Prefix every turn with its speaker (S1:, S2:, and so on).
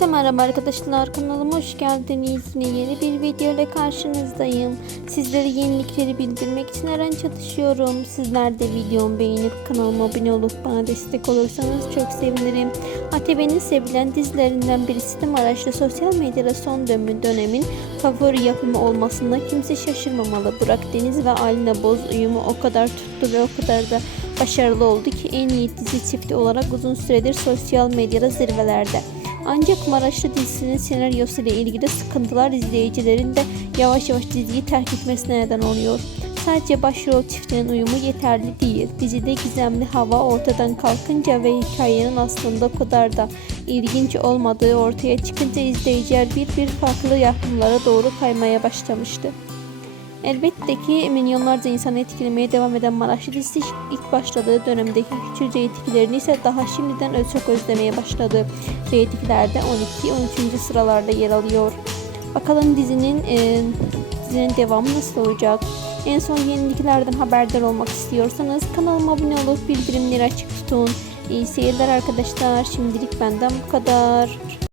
S1: Herkese merhaba arkadaşlar kanalıma hoş geldiniz. Yine yeni bir video ile karşınızdayım. Sizlere yenilikleri bildirmek için her an çalışıyorum. Sizler de videomu beğenip kanalıma abone olup bana destek olursanız çok sevinirim. ATV'nin sevilen dizilerinden birisi de Maraşlı sosyal medyada son dönemi dönemin favori yapımı olmasında kimse şaşırmamalı. Burak Deniz ve Alina Boz uyumu o kadar tuttu ve o kadar da başarılı oldu ki en iyi dizi çifti olarak uzun süredir sosyal medyada zirvelerde. Ancak Maraşlı dizisinin senaryosu ile ilgili sıkıntılar izleyicilerin de yavaş yavaş diziyi terk etmesine neden oluyor. Sadece başrol çiftinin uyumu yeterli değil. Dizide gizemli hava ortadan kalkınca ve hikayenin aslında o kadar da ilginç olmadığı ortaya çıkınca izleyiciler bir bir farklı yapımlara doğru kaymaya başlamıştı. Elbette ki milyonlarca insanı etkilemeye devam eden Maraşlı dizisi ilk başladığı dönemdeki küçük reytinglerini ise daha şimdiden çok özlemeye başladı. Reytinglerde 12-13. sıralarda yer alıyor. Bakalım dizinin e, dizinin devamı nasıl olacak? En son yeniliklerden haberdar olmak istiyorsanız kanalıma abone olup bildirimleri açık tutun. İyi seyirler arkadaşlar. Şimdilik benden bu kadar.